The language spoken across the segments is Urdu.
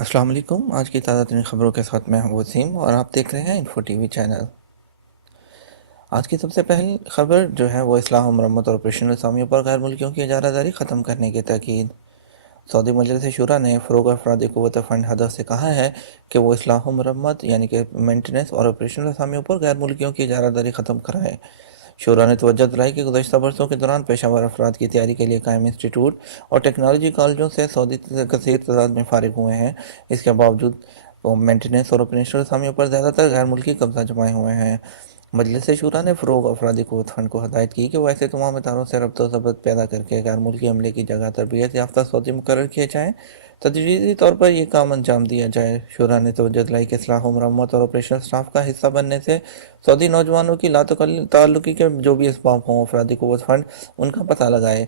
السلام علیکم۔ آج کی تازہ ترین خبروں کے ساتھ میں ہوں وسیم اور آپ دیکھ رہے ہیں انفو ٹی وی چینل۔ آج کی سب سے پہلی خبر جو ہے وہ اصلاح و مرمت اور آپریشن اسامیوں پر غیر ملکیوں کی اجارہ داری ختم کرنے کی تاکید۔ سعودی مجلس شورا نے فروغ افرادی قوت فنڈ ہدف سے کہا ہے کہ وہ اصلاح و مرمت یعنی کہ مینٹیننس اور آپریشنل اسامیوں پر غیر ملکیوں کی اجارہ داری ختم کرائے۔ شورا نے توجہ دلائی کہ گزشتہ برسوں کے دوران پیشہ ور افراد کی تیاری کے لیے قائم انسٹیٹیوٹ اور ٹیکنالوجی کالجوں سے سعودی کثیر تعداد میں فارغ ہوئے ہیں۔ اس کے باوجود مینٹیننس اور آپریشنل اسامیوں پر زیادہ تر غیر ملکی قبضہ جمائے ہوئے ہیں۔ مجلس شورا نے فروغ افرادی قوت فنڈ کو ہدایت کی کہ وہ ایسے تمام اداروں سے ربط و ضبط پیدا کر کے غیر ملکی عملے کی جگہ تربیت یافتہ سعودی مقرر کیے جائیں، تدریجی طور پر یہ کام انجام دیا جائے۔ شورا نے توجہ دلائی کہ اصلاح و مرمت اور آپریشنل اسٹاف کا حصہ بننے سے سعودی نوجوانوں کی لا تعلقی کے جو بھی اسباب ہوں، افرادی قوت فنڈ ان کا پتہ لگائے،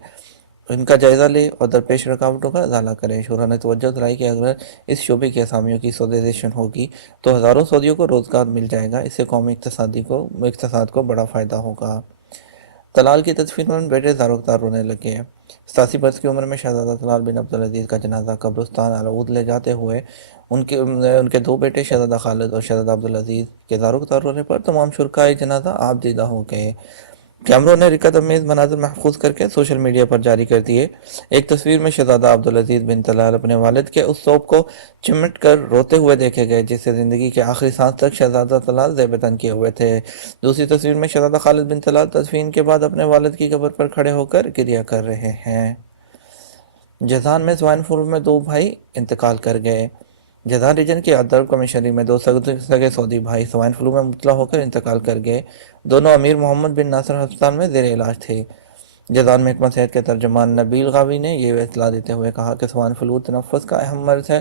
ان کا جائزہ لے اور درپیش رکاوٹوں کا ازالہ کرے۔ شورا نے توجہ دلائی کہ اگر اس شعبے کے اسامیوں کی سعودائزیشن ہوگی تو ہزاروں سعودیوں کو روزگار مل جائے گا، اس سے قومی اقتصاد کو بڑا فائدہ ہوگا۔ طلال کی تدفین میں بیٹے زاروکدار رونے لگے۔ 87 برس کی عمر میں شہزادہ طلال بن عبدالعزیز کا جنازہ قبرستان العود لے جاتے ہوئے ان کے دو بیٹے شہزادہ خالد اور شہزادہ عبدالعزیز کے زاروکدار رونے پر تمام شرکائے جنازہ آپ دیدہ ہو گئے۔ کیمروں نے رکت امیز مناظر محفوظ کر کے سوشل میڈیا پر جاری کر دیے۔ ایک تصویر میں شہزادہ عبدالعزیز بن طلال اپنے والد کے اس صوب کو چمٹ کر روتے ہوئے دیکھے گئے جس سے زندگی کے آخری سانس تک شہزادہ طلال زیب تن کیے ہوئے تھے۔ دوسری تصویر میں شہزادہ خالد بن طلال تدفین کے بعد اپنے والد کی قبر پر کھڑے ہو کر گریہ کر رہے ہیں۔ جازان میں سوائن فلو میں دو بھائی انتقال کر گئے۔ جازان ریجن کی ادرب کمشنری میں دو سگے سعودی بھائی سوائن فلو میں مبتلا ہو کر انتقال کر گئے۔ دونوں امیر محمد بن ناصر ہسپتال میں زیر علاج تھے۔ جازان محکمہ صحت کے ترجمان نبیل غاوی نے یہ اطلاع دیتے ہوئے کہا کہ سوائن فلو تنفس کا اہم مرض ہے،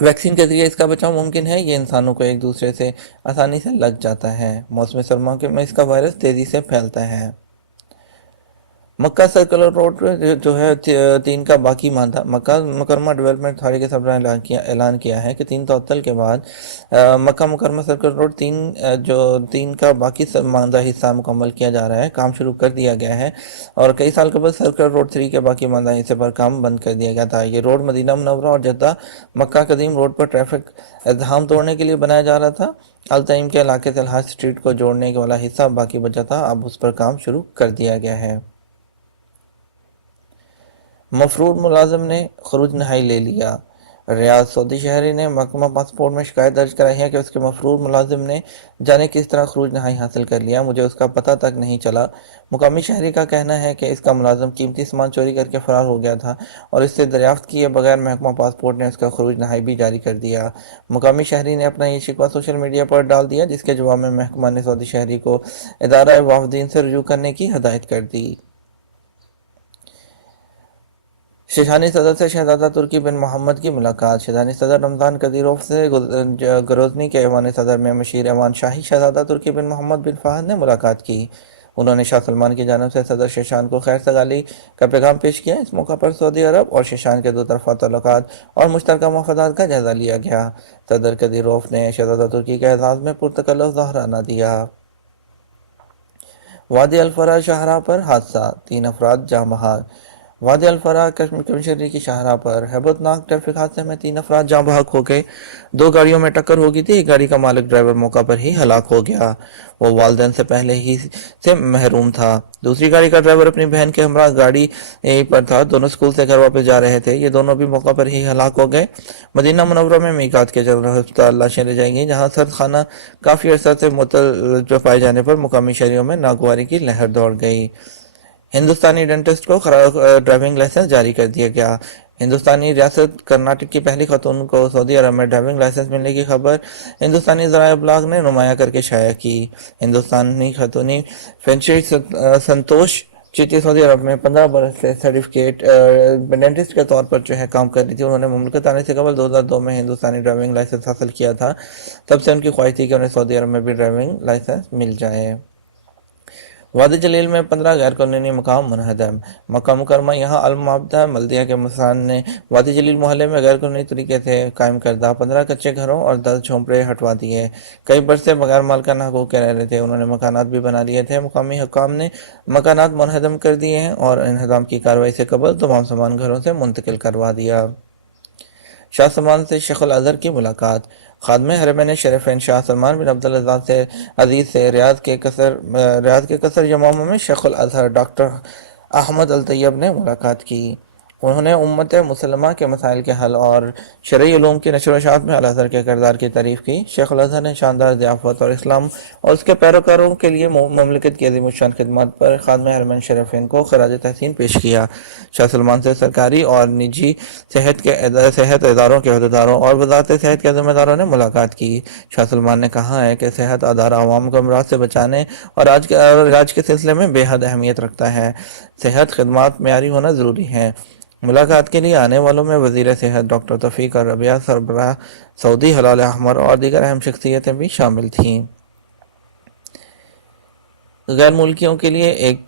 ویکسین کے ذریعے اس کا بچاؤ ممکن ہے، یہ انسانوں کو ایک دوسرے سے آسانی سے لگ جاتا ہے۔ موسم سرما میں اس کا وائرس تیزی سے پھیلتا ہے۔ مکہ سرکلر روڈ جو ہے 3 کا باقی ماندہ مکہ مکرمہ ڈیولپمنٹ اتھارٹی کے سربراہ نے اعلان کیا ہے کہ 3 تعطل کے بعد مکہ مکرمہ سرکل روڈ 3 کا باقی ماندہ حصہ مکمل کیا جا رہا ہے، کام شروع کر دیا گیا ہے، اور کئی سال قبل سرکل روڈ 3 کے باقی ماندہ حصے پر کام بند کر دیا گیا تھا۔ یہ روڈ مدینہ منورہ اور جدہ مکہ قدیم روڈ پر ٹریفک ازدحام توڑنے کے لیے بنایا جا رہا تھا۔ التعیم کے علاقے سے الحاج اسٹریٹ کو جوڑنے والا حصہ باقی بچا تھا، اب اس پر کام شروع کر دیا گیا ہے۔ مفرور ملازم نے خروج نہائی لے لیا۔ ریاض سعودی شہری نے محکمہ پاسپورٹ میں شکایت درج کرائی ہے کہ اس کے مفرور ملازم نے جانے کس طرح خروج نہائی حاصل کر لیا، مجھے اس کا پتہ تک نہیں چلا۔ مقامی شہری کا کہنا ہے کہ اس کا ملازم قیمتی سامان چوری کر کے فرار ہو گیا تھا اور اس سے دریافت کیے بغیر محکمہ پاسپورٹ نے اس کا خروج نہائی بھی جاری کر دیا۔ مقامی شہری نے اپنا یہ شکوہ سوشل میڈیا پر ڈال دیا، جس کے جواب میں محکمہ نے سعودی شہری کو ادارہ وافدین سے رجوع کرنے کی ہدایت کر دی۔ شیشانی صدر سے شہزادہ ترکی بن محمد کی ملاقات۔ شیشانی صدر رمضان قدیروف سے گروزنی کے ایوان صدر میں مشیر ایوان شاہی شہزادہ ترکی بن محمد بن فہد نے ملاقات کی۔ انہوں نے شاہ سلمان کی جانب سے صدر شیشان کو خیر سگالی کا پیغام پیش کیا۔ اس موقع پر سعودی عرب اور شیشان کے دو طرفہ تعلقات اور مشترکہ مفادات کا جائزہ لیا گیا۔ صدر قدیروف نے شہزادہ ترکی کے اعزاز میں پرتکلف ظہرانہ دیا۔ وادی الفرا شاہراہ پر حادثہ، 3 افراد جاں بحق۔ وادی الفرا کمشنری کی شاہراہ پر ہیبت ناک ٹریفک حادثے میں 3 افراد جاں بحق ہو گئے۔ 2 گاڑیوں میں ٹکر ہو گئی تھی، ایک گاڑی کا مالک ڈرائیور موقع پر ہی ہلاک ہو گیا، وہ والدین سے پہلے ہی سے محروم تھا۔ دوسری گاڑی کا ڈرائیور اپنی بہن کے ہمراہ گاڑی پر تھا، دونوں اسکول سے گھر واپس جا رہے تھے، یہ دونوں بھی موقع پر ہی ہلاک ہو گئے۔ مدینہ منورہ میں میقات کے جنرل ہسپتال لاشیں لے جائیں گی، جہاں سرد خانہ کافی عرصہ سے معطل پائے جانے پر مقامی شہریوں میں ناگواری کی لہر دوڑ گئی۔ ہندوستانی ڈینٹسٹ کو ڈرائیونگ لائسنس جاری کر دیا گیا۔ ہندوستانی ریاست کرناٹک کی پہلی خاتون کو سعودی عرب میں ڈرائیونگ لائسنس ملنے کی خبر ہندوستانی ذرائع ابلاغ نے نمایاں کر کے شائع کی۔ ہندوستانی خاتون فینشی سنتوش چیتی سعودی عرب میں 15 برس سے سرٹیفکیٹ ڈینٹسٹ کے طور پر کام کر رہی تھی۔ انہوں نے مملکت آنے سے قبل 2002 میں ہندوستانی ڈرائیونگ لائسنس حاصل کیا تھا، تب سے ان کی خواہش تھی کہ انہیں سعودی عرب میں بھی ڈرائیونگ لائسنس مل جائے۔ وادی جلیل میں 15 غیر قانونی مقام منہدم۔ مکہ مکرمہ یہاں المعبدہ ملدیہ کے مسان نے وادی جلیل محلے میں غیر قانونی طریقے سے قائم کردہ 15 کچے گھروں اور 10 جھونپڑے ہٹوا دیے۔ کئی برس سے بغیر مالکانہ حقوق کے رہ رہے تھے، انہوں نے مکانات بھی بنا لیے تھے۔ مقامی حکام نے مکانات منہدم کر دیے ہیں اور انہدام کی کارروائی سے قبل تمام سامان گھروں سے منتقل کروا دیا۔ شاہ سلمان سے شیخ الازہر کی ملاقات۔ خادم حرمین شریفین شاہ سلمان بن عبدالعزیز سے عزیز سے ریاض کے قصر یمامہ میں شیخ الازہر ڈاکٹر احمد الطیب نے ملاقات کی۔ انہوں نے امت مسلمہ کے مسائل کے حل اور شرعی علوم کی نشر و اشاعت میں الازہر کے کردار کی تعریف کی۔ شیخ الازہر نے شاندار ضیافت اور اسلام اور اس کے پیروکاروں کے لیے مملکت کی عظیم الشان خدمات پر خادم حرمین شریفین کو خراج تحسین پیش کیا۔ شاہ سلمان سے سرکاری اور نجی صحت اداروں کے عہدیداروں اور وزارت صحت کے ذمہ داروں نے ملاقات کی۔ شاہ سلمان نے کہا ہے کہ صحت ادارہ عوام کو امراض سے بچانے اور علاج کے سلسلے میں بے حد اہمیت رکھتا ہے۔ صحت خدمات معیاری ہونا ضروری ہے۔ ملاقات کے لیے آنے والوں میں وزیر صحت ڈاکٹر توفیق الربیع، سربراہ سعودی ہلال احمر اور دیگر اہم شخصیتیں بھی شامل تھیں۔ غیر ملکیوں کے لیے ایک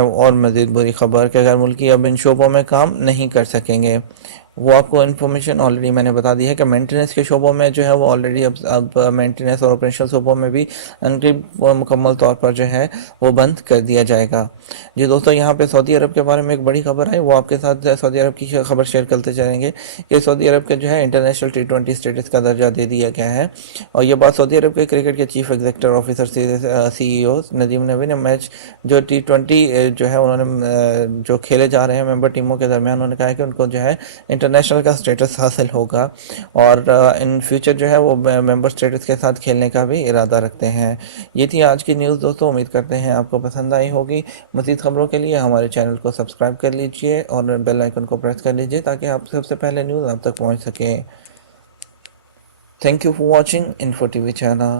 اور مزید بری خبر کہ غیر ملکی اب ان شعبوں میں کام نہیں کر سکیں گے۔ وہ آپ کو انفارمیشن آلریڈی میں نے بتا دی ہے کہ مینٹیننس کے شعبوں میں وہ آلریڈی اب مینٹیننس اور آپریشنل شعبوں میں بھی مکمل طور پر وہ بند کر دیا جائے گا۔ جی دوستو، یہاں پہ سعودی عرب کے بارے میں ایک بڑی خبر ہے، وہ آپ کے ساتھ سعودی عرب کی خبر شیئر کرتے چلیں گے کہ سعودی عرب کے انٹرنیشنل T20 اسٹیٹس کا درجہ دے دیا گیا ہے، اور یہ بات سعودی عرب کے کرکٹ کے chief executive officer CEO Nadeem نبی نے میچ T20 انہوں نے کھیلے جا رہے ہیں ممبر ٹیموں کے درمیان، انہوں نے کہا ہے کہ ان کو انٹرنیشنل کا سٹیٹس حاصل ہوگا اور ان فیوچر وہ ممبر سٹیٹس کے ساتھ کھیلنے کا بھی ارادہ رکھتے ہیں۔ یہ تھی آج کی نیوز دوستو، امید کرتے ہیں آپ کو پسند آئی ہوگی۔ مزید خبروں کے لیے ہمارے چینل کو سبسکرائب کر لیجئے اور بیل آئیکن کو پریس کر لیجئے تاکہ آپ سب سے پہلے نیوز آپ تک پہنچ سکے۔ Thank you for watching info T V channel.